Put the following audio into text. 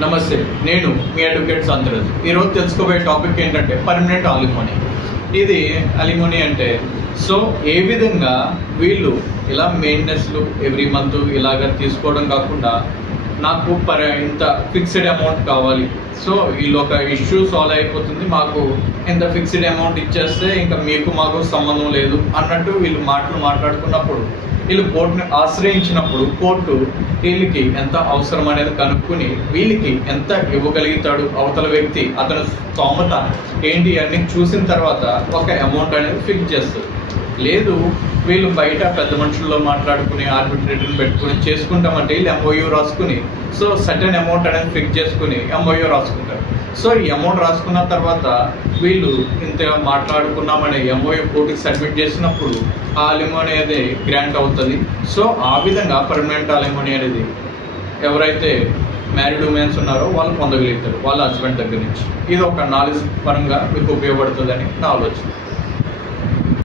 నమస్తే, నేను మీ అడ్వకేట్ సంతరాజ్. ఈరోజు తెలుసుకోబోయే టాపిక్ ఏంటంటే పర్మనెంట్ అలిమోనీ. ఇది అలిమోనీ అంటే ఏ విధంగా వీళ్ళు ఇలా మెయింటెనెన్స్లు ఎవ్రీ మంత్ ఇలాగ తీసుకోవడం కాకుండా నాకు ఇంత ఫిక్స్డ్ అమౌంట్ కావాలి, వీళ్ళు ఒక ఇష్యూ సాల్వ్ అయిపోతుంది, మాకు ఇంత ఫిక్స్డ్ అమౌంట్ ఇచ్చేస్తే ఇంకా మీకు మాకు సంబంధం లేదు అన్నట్టు వీళ్ళు మాట్లాడుకున్నప్పుడు వీళ్ళు కోర్టుని ఆశ్రయించినప్పుడు కోర్టు వీళ్ళకి ఎంత అవసరం అనేది కనుక్కుని వీళ్ళకి ఎంత ఇవ్వగలుగుతాడు అవతల వ్యక్తి, అతను స్తోమత ఏంటి అని చూసిన తర్వాత ఒక అమౌంట్ అనేది ఫిక్స్ చేస్తారు. లేదు వీళ్ళు బయట పెద్ద మనుషుల్లో మాట్లాడుకుని ఆర్బిట్రేటర్ని పెట్టుకుని చేసుకుంటామంటే వీళ్ళు ఎంఓయూ రాసుకుని సర్టెన్ అమౌంట్ అనేది ఫిక్స్ చేసుకుని ఎంఓయూ రాసుకుంటారు. ఈ అమౌంట్ రాసుకున్న తర్వాత వీళ్ళు ఇంత మాట్లాడుకున్నామని ఎంఓయూ కోర్టుకి సబ్మిట్ చేసినప్పుడు ఆ అలిమోనీ అనేది గ్రాంట్ అవుతుంది. ఆ విధంగా పర్మనెంట్ అలిమోనీ అనేది ఎవరైతే మ్యారీడ్ ఉమెన్స్ ఉన్నారో వాళ్ళు పొందగలుగుతారు వాళ్ళ హస్బెండ్ దగ్గర నుంచి. ఇది ఒక నాలెడ్జ్ పరంగా మీకు ఉపయోగపడుతుందని నా ఆలోచన.